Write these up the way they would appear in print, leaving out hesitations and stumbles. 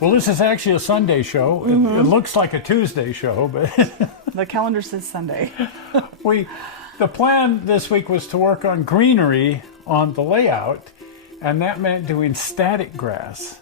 Well, this is actually a Sunday show. It looks like a Tuesday show, but The calendar says Sunday. the plan this week was to work on greenery on the layout, and that meant doing static grass.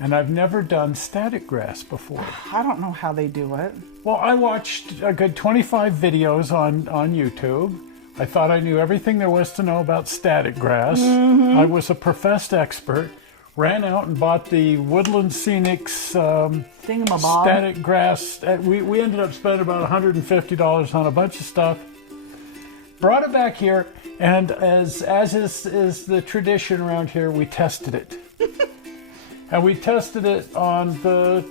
And I've never done static grass before. I don't know how they do it. Well, I watched a good 25 videos on YouTube. I thought I knew everything there was to know about static grass. I was a professed expert. Ran out and bought the Woodland Scenics Thingamabob. static grass. We ended up spending about $150 on a bunch of stuff. Brought it back here, and as is the tradition around here, we tested it. And we tested it on the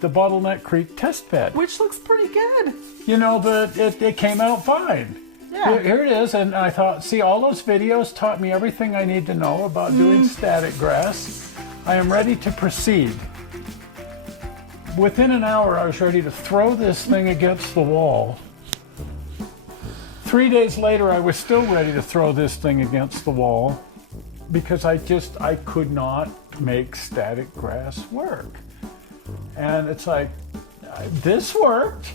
Bottleneck Creek test bed. Which looks pretty good. You know, it came out fine. Yeah. Here it is, and I thought, see, all those videos taught me everything I need to know about doing static grass. I am ready to proceed. Within an hour, I was ready to throw this thing against the wall. 3 days later, I was still ready to throw this thing against the wall because I could not make static grass work. And it's like, this worked.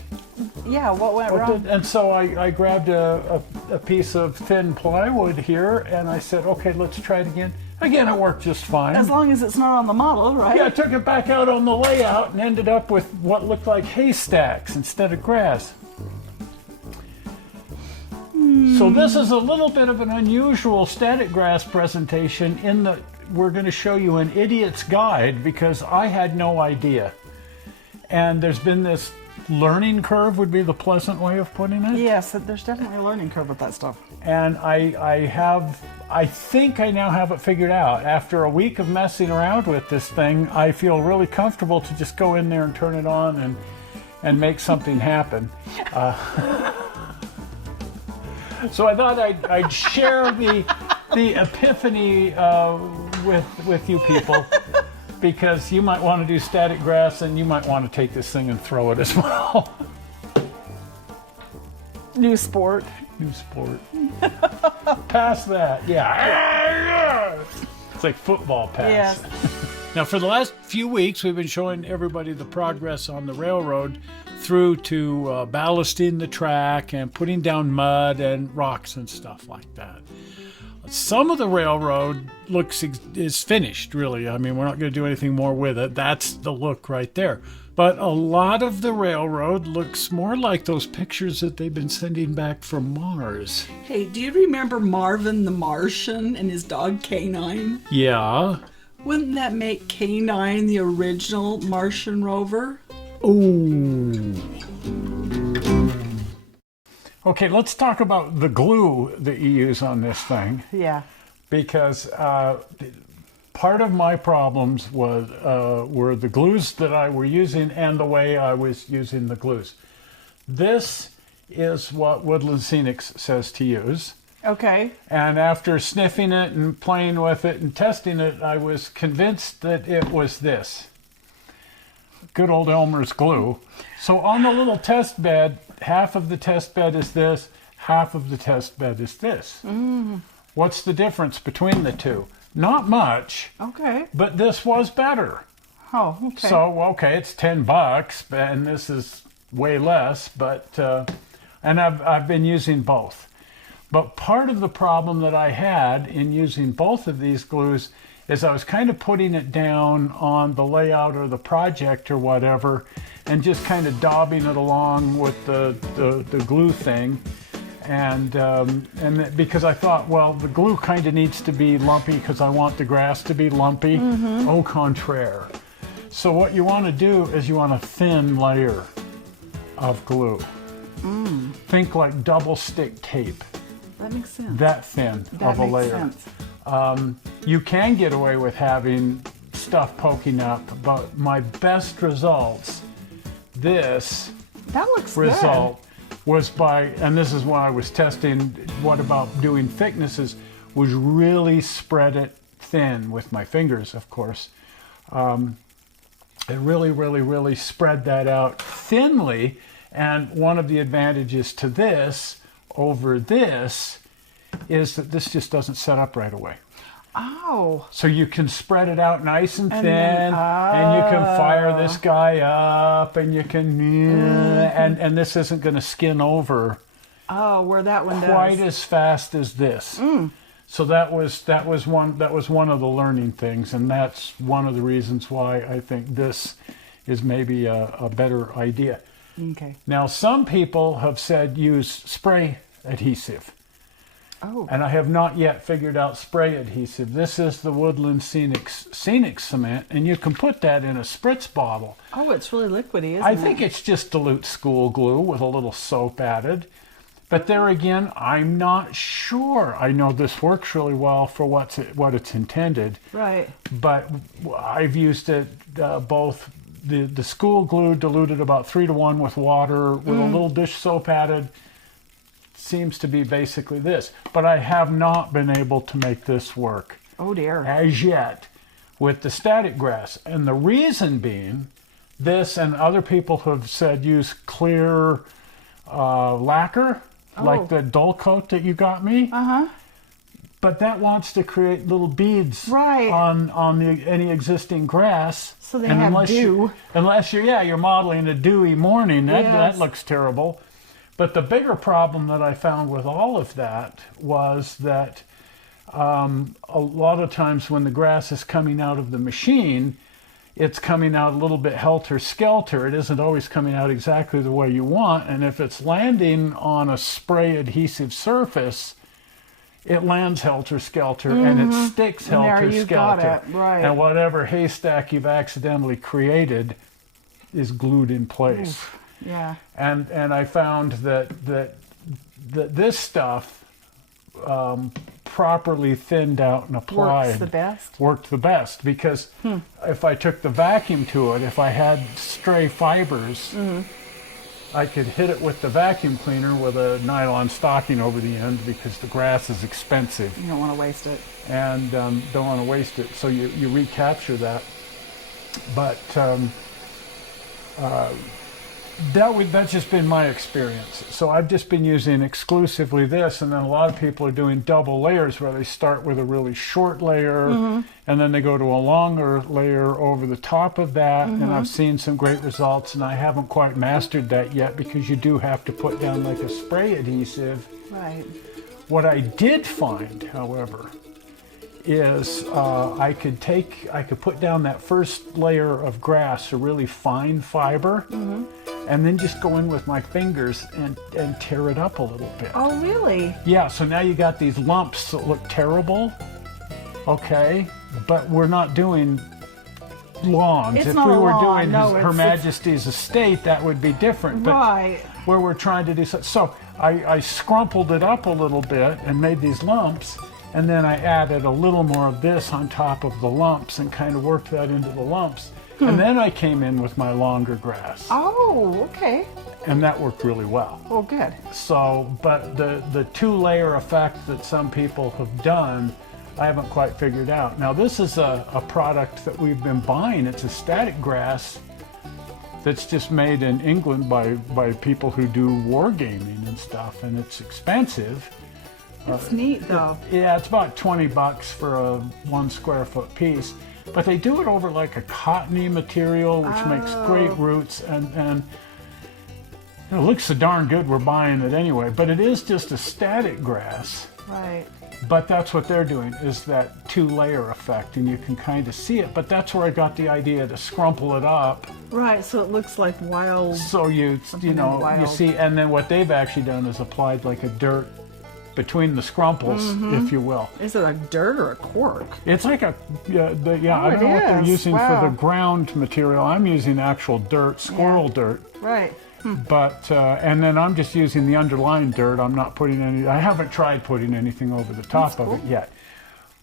Yeah, what went wrong? And so I grabbed a piece of thin plywood here, and I said, okay, let's try it again. Again, it worked just fine. As long as it's not on the model, right? Yeah, I took it back out on the layout and ended up with what looked like haystacks instead of grass. So this is a little bit of an unusual static grass presentation in that we're going to show you an idiot's guide because I had no idea. And there's been this learning curve would be the pleasant way of putting it. Yes, there's definitely a learning curve with that stuff. And I think I now have it figured out. After a week of messing around with this thing, I feel really comfortable to just go in there and turn it on and make something happen. So I thought I'd share the epiphany with you people. Because you might want to do static grass and you might want to take this thing and throw it as well. New sport. New sport. Pass that. Yeah. It's like football pass. Yes. Now, for the last few weeks, we've been showing everybody the progress on the railroad through to ballasting the track and putting down mud and rocks and stuff like that. Some of the railroad is finished, really. I mean, we're not going to do anything more with it. That's the look right there. But a lot of the railroad looks more like those pictures that they've been sending back from Mars. Hey, do you remember Marvin the Martian and his dog K9? Yeah. Wouldn't that make K9 the original Martian rover? Ooh. Okay, let's talk about the glue that you use on this thing. Yeah. Because part of my problems were the glues that I were using and the way I was using the glues. This is what Woodland Scenics says to use. Okay. And after sniffing it and playing with it and testing it, I was convinced that it was this. Good old Elmer's glue. So on the little test bed, half of the test bed is this, half of the test bed is this. What's the difference between the two? Not much. Okay. But this was better. Oh, okay. So, okay, it's $10, and this is way less, but, and I've been using both. But part of the problem that I had in using both of these glues is I was kind of putting it down on the layout or the project or whatever, and just kind of daubing it along with the glue thing. And because I thought, well, the glue kind of needs to be lumpy because I want the grass to be lumpy. Au contraire. So what you want to do is you want a thin layer of glue. Think like double stick tape. That makes sense. That thin of a layer. You can get away with having stuff poking up, but my best results, this That looks result was by, and this is why I was testing what about doing thicknesses, was really spread it thin with my fingers, of course. It really spread that out thinly. And one of the advantages to this over this is that this just doesn't set up right away. Oh. So you can spread it out nice and thin, then- and you can fire this guy up, and you can, and this isn't going to skin over Oh, where that one quite does. as fast as this. So that was one of the learning things, and that's one of the reasons why I think this is maybe a better idea. Okay. Now, some people have said use spray adhesive. Oh. And I have not yet figured out spray adhesive. This is the Woodland Scenic cement, and you can put that in a spritz bottle. Oh, it's really liquidy, isn't it? I think it's just dilute school glue with a little soap added. But there again, I'm not sure. I know this works really well for what it's intended. Right. But I've used it both the school glue diluted about 3 to 1 with water with a little dish soap added. Seems to be basically this, but I have not been able to make this work Oh dear. as yet with the static grass. And the reason being, this and other people have said use clear lacquer, like the dull coat that you got me. Uh-huh. But that wants to create little beads Right. on any existing grass. So they and have unless dew. Unless you're modeling a dewy morning, that Yes. looks terrible. But the bigger problem that I found with all of that was that a lot of times when the grass is coming out of the machine, it's coming out a little bit helter-skelter. It isn't always coming out exactly the way you want. And if it's landing on a spray adhesive surface, it lands helter-skelter and it sticks And there you've got helter-skelter. it, right. And whatever haystack you've accidentally created is glued in place. Yeah. And I found that this stuff properly thinned out and applied Works the best. because if I took the vacuum to it, if I had stray fibers, I could hit it with the vacuum cleaner with a nylon stocking over the end because the grass is expensive You don't want to waste it. and don't want to waste it. So you recapture that. But that's just been my experience. So I've just been using exclusively this, and then a lot of people are doing double layers where they start with a really short layer and then they go to a longer layer over the top of that, and I've seen some great results, and I haven't quite mastered that yet because you do have to put down like a spray adhesive. Right. What I did find, however, is I could put down that first layer of grass, a really fine fiber, and then just go in with my fingers and tear it up a little bit. Oh, really? Yeah, so now you got these lumps that look terrible, okay, but we're not doing lawns. It's If not we a were lawn, doing no, Her it's- Majesty's estate, that would be different. But Right. where we're trying to do so I scrumpled it up a little bit and made these lumps, and then I added a little more of this on top of the lumps and kind of worked that into the lumps. And then I came in with my longer grass, Oh, okay. and that worked really well. Oh, good. So, but the two-layer effect that some people have done, I haven't quite figured out. Now, this is a product that we've been buying. It's a static grass that's just made in England by people who do wargaming and stuff, and it's expensive. It's neat, though. Yeah, it's about $20 for a 1 square foot piece. But they do it over like a cottony material, which makes great roots, and it looks so darn good we're buying it anyway. But it is just a static grass. Right. But that's what they're doing, is that two-layer effect, and you can kind of see it. But that's where I got the idea to scrumple it up. Right, so it looks like wild. So you know, you wild. see, and then what they've actually done is applied like a dirt between the scrumples, if you will. Is it a dirt or a cork? It's like I don't know what it they're is. using for Wow. the ground material. I'm using actual dirt, squirrel dirt. Right. But, and then I'm just using the underlying dirt. I'm not putting I haven't tried putting anything over the top of it yet.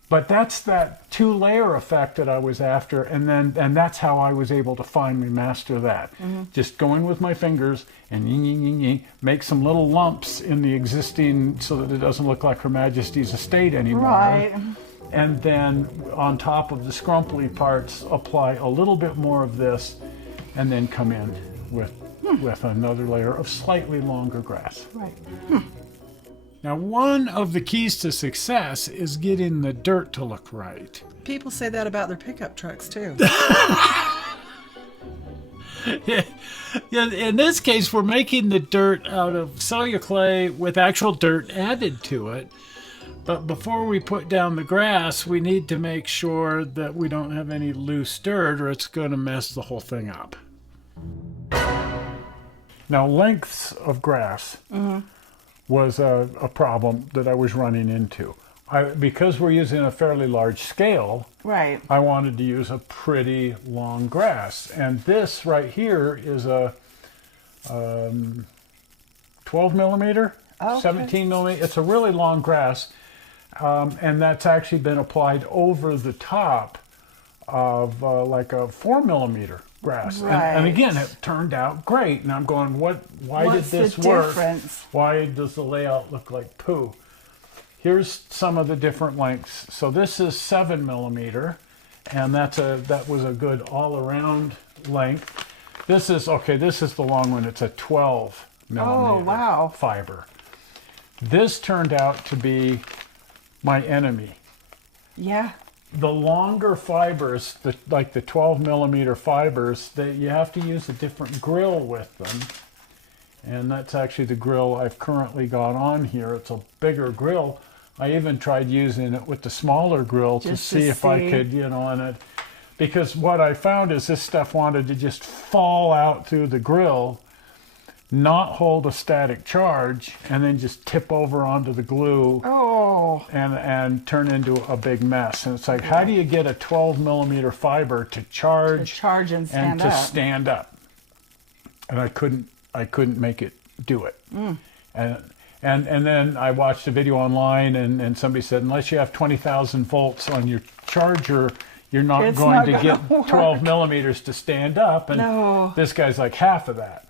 But that's that two-layer effect that I was after, and that's how I was able to finally master that. Just going with my fingers and make some little lumps in the existing so that it doesn't look like Her Majesty's estate anymore. Right. And then on top of the scrumply parts, apply a little bit more of this, and then come in with another layer of slightly longer grass. Right. Now, one of the keys to success is getting the dirt to look right. People say that about their pickup trucks too. Yeah, in this case, we're making the dirt out of cellular clay with actual dirt added to it. But before we put down the grass, we need to make sure that we don't have any loose dirt or it's going to mess the whole thing up. Now, lengths of grass was a problem that I was running into. Because we're using a fairly large scale, Right. I wanted to use a pretty long grass. And this right here is a 12 millimeter, Okay. 17 millimeter. It's a really long grass. And that's actually been applied over the top of like a 4 millimeter grass. And again, it turned out great. And I'm going, why What's did this the work? difference? Why does the layout look like poo? Here's some of the different lengths. So this is 7 millimeter, and that was a good all-around length. This is the long one. It's a 12 millimeter wow. fiber. This turned out to be my enemy. Yeah. The longer fibers, like the 12 millimeter fibers, you have to use a different grill with them. And that's actually the grill I've currently got on here. It's a bigger grill. I even tried using it with the smaller grill to see if I could, in it. Because what I found is this stuff wanted to just fall out through the grill, not hold a static charge, and then just tip over onto the glue and turn into a big mess. And it's like, how do you get a 12 millimeter fiber to charge and stand to up? stand up? And I couldn't make it do it. And then I watched a video online, and somebody said, unless you have 20,000 volts on your charger, you're not going to get 12 millimeters to stand up. And this guy's like half of that.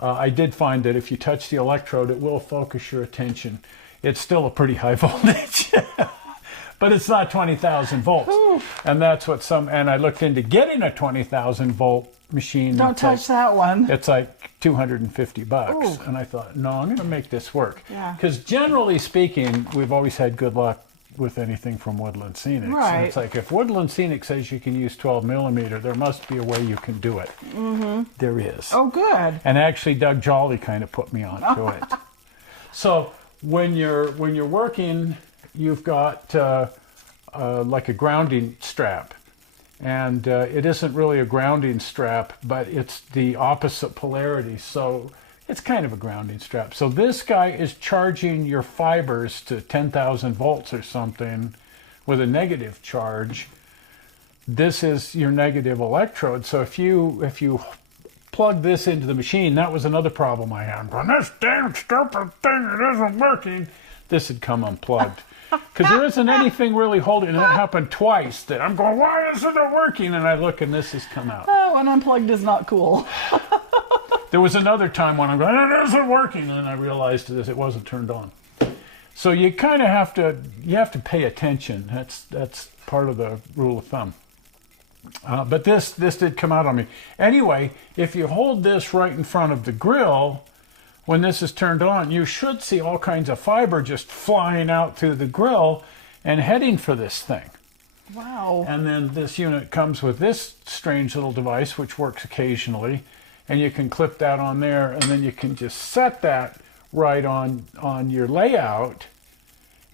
I did find that if you touch the electrode, it will focus your attention. It's still a pretty high voltage, but it's not 20,000 volts. And that's what and I looked into getting a 20,000 volt machine. Don't touch that one. It's like $250. And I thought, no, I'm going to make this work. Yeah. Because generally speaking, we've always had good luck with anything from Woodland Scenics. Right. And it's like, if Woodland Scenics says you can use 12 millimeter, there must be a way you can do it. There is. Oh, good. And actually, Doug Jolly kind of put me onto it. So when you're working, you've got like a grounding strap. And it isn't really a grounding strap, but it's the opposite polarity. So it's kind of a grounding strap. So this guy is charging your fibers to 10,000 volts or something with a negative charge. This is your negative electrode. So if you plug this into the machine, that was another problem I had. When this damn stupid thing, it isn't working. This had come unplugged. Because there isn't anything really holding it. And it happened twice that I'm going, why isn't it working? And I look and this has come out. Oh, and unplugged is not cool. There was another time when I'm going, it isn't working. And I realized that it wasn't turned on. So you kind of have to pay attention. That's part of the rule of thumb. But this did come out on me. Anyway, if you hold this right in front of the grill, when this is turned on, you should see all kinds of fiber just flying out through the grill and heading for this thing. Wow. And then this unit comes with this strange little device, which works occasionally, and you can clip that on there, and then you can just set that right on your layout,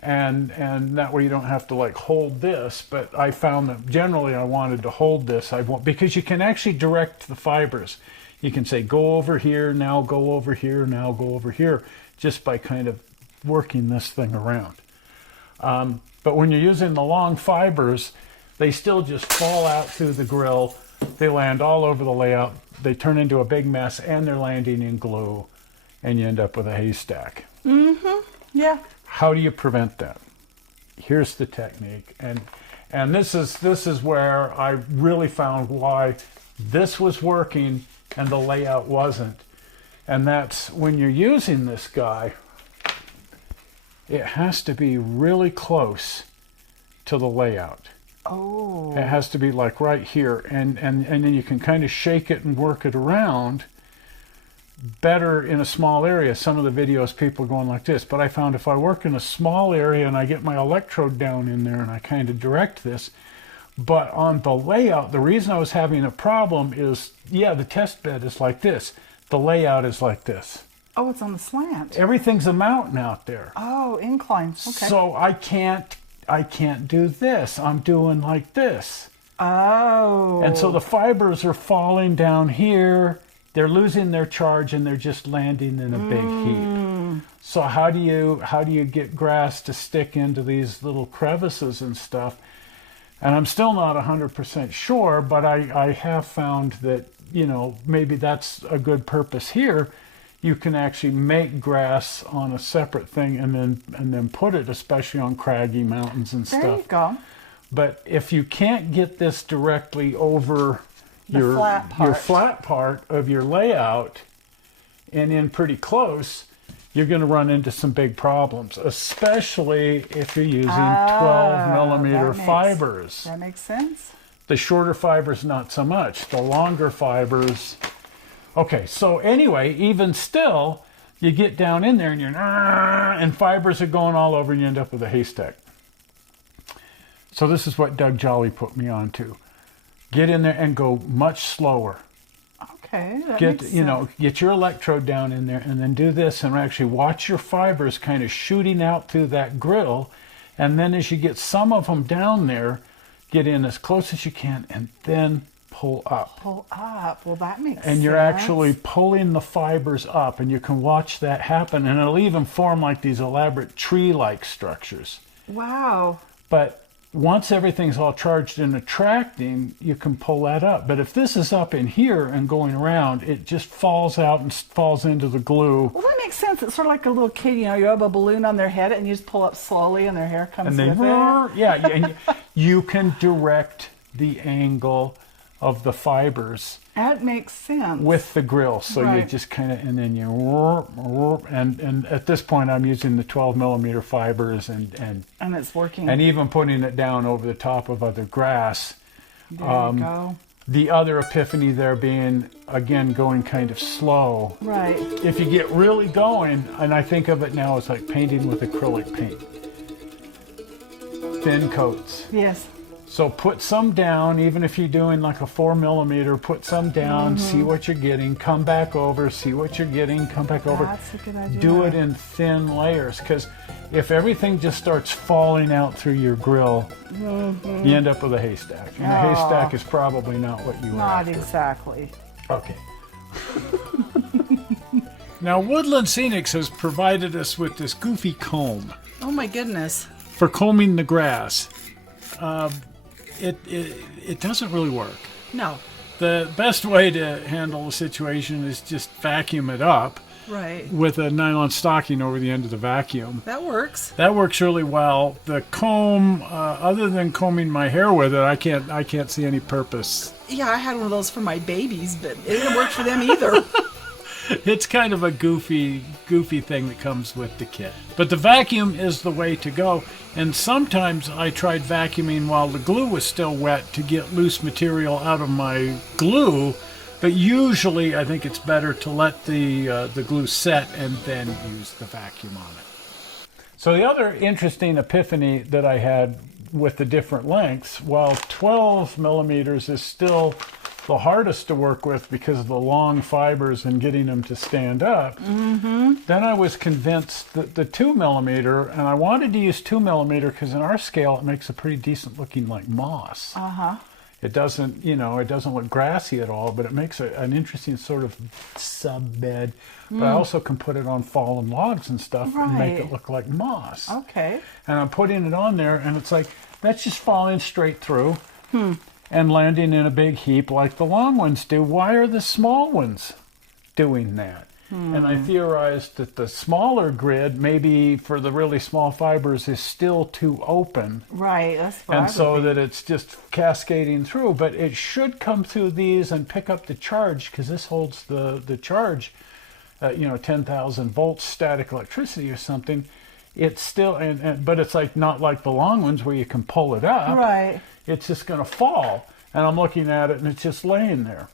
and that way you don't have to like hold this. But I found that generally I wanted to hold this. Because you can actually direct the fibers. You can say, go over here, now go over here, now go over here, just by kind of working this thing around. But when you're using the long fibers, they still just fall out through the grill. They land all over the layout. They turn into a big mess, and they're landing in glue, and you end up with a haystack. Yeah. How do you prevent that? Here's the technique. And this is where I really found why this was working and the layout wasn't. And that's when you're using this guy, it has to be really close to the layout. Oh. It has to be like right here. And then you can kind of shake it and work it around better in a small area. Some of the videos people going like this, but I found if I work in a small area and I get my electrode down in there and I kind of direct this, but on the layout, the reason I was having a problem is, yeah, the test bed is like this. The layout is like this. Oh, it's on the slant. Everything's a mountain out there. Oh, incline. Okay. So I can't do this. I'm doing like this. Oh. And so the fibers are falling down here. They're losing their charge and they're just landing in a big heap. So how do you get grass to stick into these little crevices and stuff? And I'm still not 100% sure, but I have found that, you know, maybe that's a good purpose here. You can actually make grass on a separate thing and then put it, especially on craggy mountains and stuff. There you go. But if you can't get this directly over your flat part of your layout and in pretty close, you're going to run into some big problems, especially if you're using 12 millimeter fibers. That makes sense. The shorter fibers, not so much. The longer fibers. Okay, so anyway, even still, you get down in there and and fibers are going all over and you end up with a haystack. So this is what Doug Jolly put me on to. Get in there and go much slower. Okay, that makes sense. Get your electrode down in there and then do this and actually watch your fibers kind of shooting out through that grill. And then as you get some of them down there, get in as close as you can and then pull up. Pull up. Well, that makes sense. And you're actually pulling the fibers up, and you can watch that happen. And it'll even form like these elaborate tree-like structures. Wow. But once everything's all charged and attracting, you can pull that up. But if this is up in here and going around, it just falls out and falls into the glue. Well, that makes sense. It's sort of like a little kid, you know, you have a balloon on their head and you just pull up slowly and their hair comes And then, with it. yeah, and you can direct the angle of the fibers That makes sense. with the grill. So you Right. just kind of, and then you, and at this point I'm using the 12 millimeter fibers and it's working. and even putting it down over the top of other grass. There you go. The other epiphany there being, again, going kind of slow. Right. If you get really going, and I think of it now as like painting with acrylic paint. Thin coats. Yes. So put some down, even if you're doing like a 4 millimeter, put some down, see what you're getting, come back over, see what you're getting, come back over. That's a good idea. Do it in thin layers, because if everything just starts falling out through your grill, you end up with a haystack. And a haystack is probably not what you were Not after. exactly. Okay. Now, Woodland Scenics has provided us with this goofy comb Oh my goodness. for combing the grass. It doesn't really work. No. The best way to handle the situation is just vacuum it up Right. with a nylon stocking over the end of the vacuum. That works. That works really well. The comb, other than combing my hair with it, I can't see any purpose. Yeah, I had one of those for my babies, but it didn't work for them either. It's kind of a goofy thing that comes with the kit. But the vacuum is the way to go. And sometimes I tried vacuuming while the glue was still wet to get loose material out of my glue. But usually I think it's better to let the glue set and then use the vacuum on it. So the other interesting epiphany that I had with the different lengths, while 12 millimeters is still the hardest to work with because of the long fibers and getting them to stand up, then I was convinced that the 2 millimeter, and I wanted to use 2 millimeter because in our scale it makes a pretty decent looking like moss. It doesn't, it doesn't look grassy at all, but it makes an interesting sort of sub-bed. But I also can put it on fallen logs and stuff and make it look like moss. Okay. And I'm putting it on there, and it's like, that's just falling straight through and landing in a big heap like the long ones do. Why are the small ones doing that? And I theorized that the smaller grid, maybe for the really small fibers, is still too open. Right. That's what And I so would that it's just cascading through. But it should come through these and pick up the charge, because this holds the charge, 10,000 volts static electricity or something. It's still, but it's like not like the long ones where you can pull it up. Right. It's just going to fall. And I'm looking at it and it's just laying there.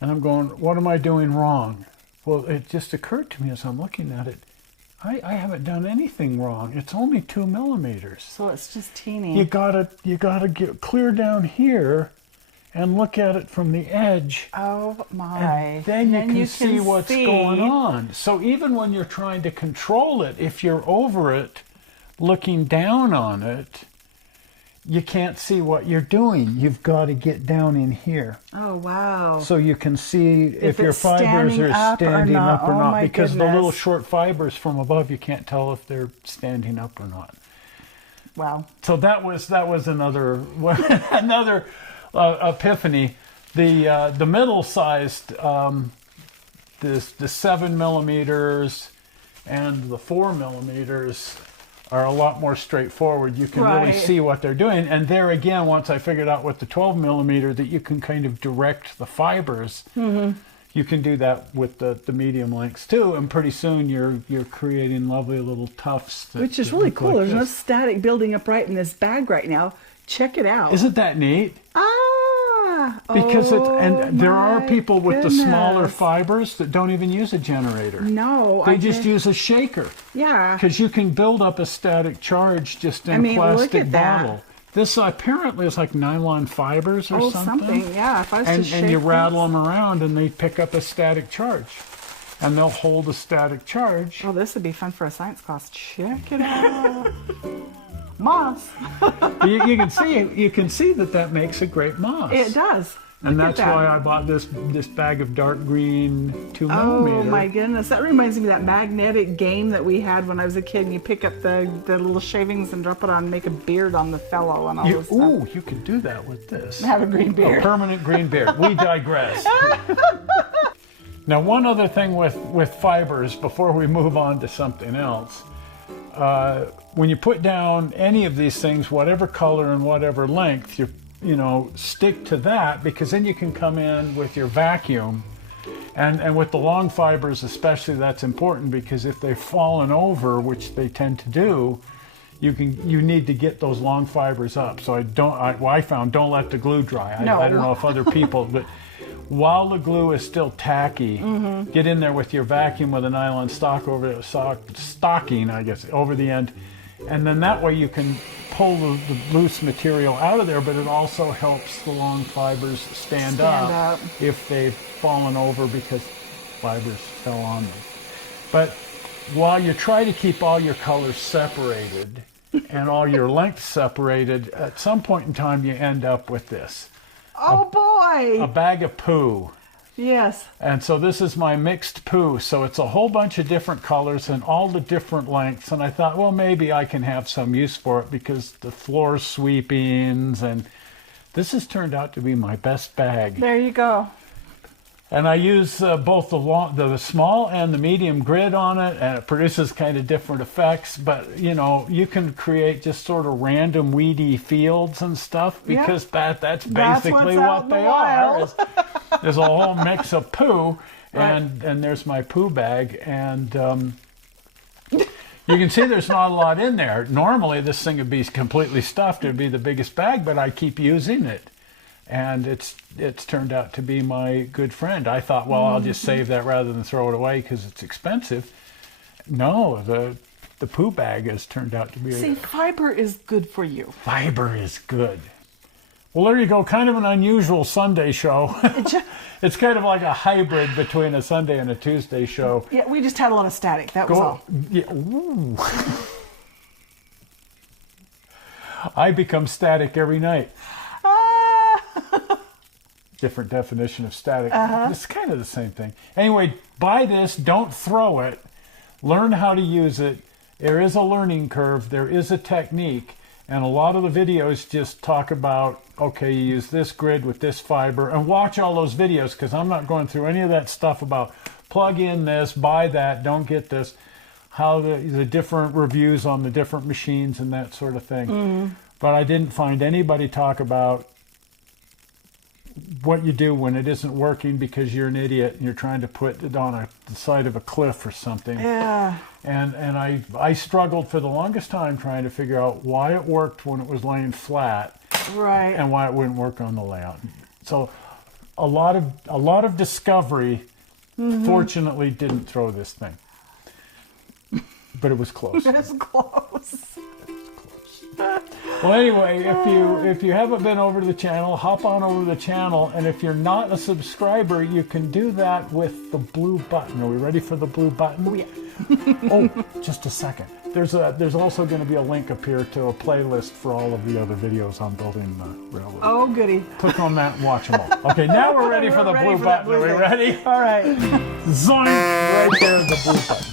And I'm going, what am I doing wrong? Well, it just occurred to me as I'm looking at it, I haven't done anything wrong. It's only 2 millimeters. So it's just teeny. You gotta get clear down here and look at it from the edge. Oh my. And then you can see what's going on. So even when you're trying to control it, if you're over it, looking down on it, you can't see what you're doing. You've got to get down in here. Oh, wow. So you can see if your it's fibers standing are up or standing not. up or Oh, not. my Because the little goodness. short fibers from above, you can't tell if they're standing up or not. Wow. So that was another another epiphany. The middle sized the 7 millimeters and the 4 millimeters are a lot more straightforward. You can really Right. see what they're doing. And there again, once I figured out with the 12 millimeter that you can kind of direct the fibers, you can do that with the medium lengths too. And pretty soon you're creating lovely little tufts. Which is that really look cool. like There's no this. static building up right in this bag right now. Check it out. Isn't that neat? Because there are people with the smaller fibers that don't even use a generator. No. They just use a shaker. Yeah. Because you can build up a static charge just in a look plastic at that. bottle. This apparently is like nylon fibers or something. Yeah. If I was to And shake you rattle this- them around and they pick up a static charge. And they'll hold a static charge. Oh, this would be fun for a science class. Check it out. Moss. You can see that makes a great moss. It does. And Look at that's that. why I bought this bag of dark green 2 Oh millimeter. my goodness. That reminds me of that magnetic game that we had when I was a kid, and you pick up the little shavings and drop it on and make a beard on the fellow and all this stuff. Ooh, you could do that with this. Have a green A beard. permanent green beard. We digress. Now, one other thing with fibers before we move on to something else. When you put down any of these things, whatever color and whatever length, you stick to that, because then you can come in with your vacuum. And with the long fibers especially, that's important, because if they've fallen over, which they tend to do, you need to get those long fibers up. So I found don't let the glue dry. No. I don't know if other people, but while the glue is still tacky, get in there with your vacuum with a nylon stocking, I guess, over the end. And then that way you can pull the loose material out of there, but it also helps the long fibers stand up if they've fallen over because fibers fell on them. But while you try to keep all your colors separated and all your lengths separated, at some point in time you end up with this. Oh boy! A bag of poo. Yes. And so this is my mixed poo. So it's a whole bunch of different colors and all the different lengths. And I thought, well, maybe I can have some use for it because the floor sweepings, and this has turned out to be my best bag. There you go. And I use both the small and the medium grid on it, and it produces kind of different effects. But, you can create just sort of random weedy fields and stuff, because that's basically what's out what in the they are. wild. There's a whole mix of poo, and there's my poo bag. And you can see there's not a lot in there. Normally, this thing would be completely stuffed. It would be the biggest bag, but I keep using it. And it's turned out to be my good friend. I thought, well, I'll just save that rather than throw it away because it's expensive. No, the poo bag has turned out to be See, fiber is good for you. fiber is good. Well, there you go. Kind of an unusual Sunday show. It's kind of like a hybrid between a Sunday and a Tuesday show. Yeah, we just had a lot of static. That was all. Yeah, ooh. I become static every night. Different definition of static. It's kind of the same thing. Anyway, buy this, don't throw it. Learn how to use it. There is a learning curve. There is a technique. And a lot of the videos just talk about, okay, you use this grid with this fiber. And watch all those videos, because I'm not going through any of that stuff about plug in this, buy that, don't get this. How the different reviews on the different machines and that sort of thing. But I didn't find anybody talk about what you do when it isn't working because you're an idiot and you're trying to put it on the side of a cliff or something. Yeah. And I struggled for the longest time trying to figure out why it worked when it was laying flat Right. and why it wouldn't work on the layout. So a lot of discovery. Fortunately, didn't throw this thing, but it was close. It's close. Well, anyway, if you haven't been over to the channel, hop on over to the channel, and if you're not a subscriber, you can do that with the blue button. Are we ready for the blue button? Oh, yeah. Oh, just a second. There's also going to be a link up here to a playlist for all of the other videos on building the railroad. Oh, goody. Click on that and watch them all. Okay, now we're ready for the ready blue for that button. blue Are we thing. ready? All right. Zoink! Right there, the blue button.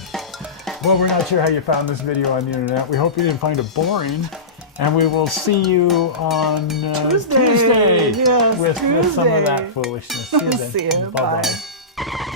Well, we're not sure how you found this video on the internet. We hope you didn't find it boring. And we will see you on Tuesday Yes, with some of that Tuesday. foolishness. See you then. See you. Bye-bye. Bye.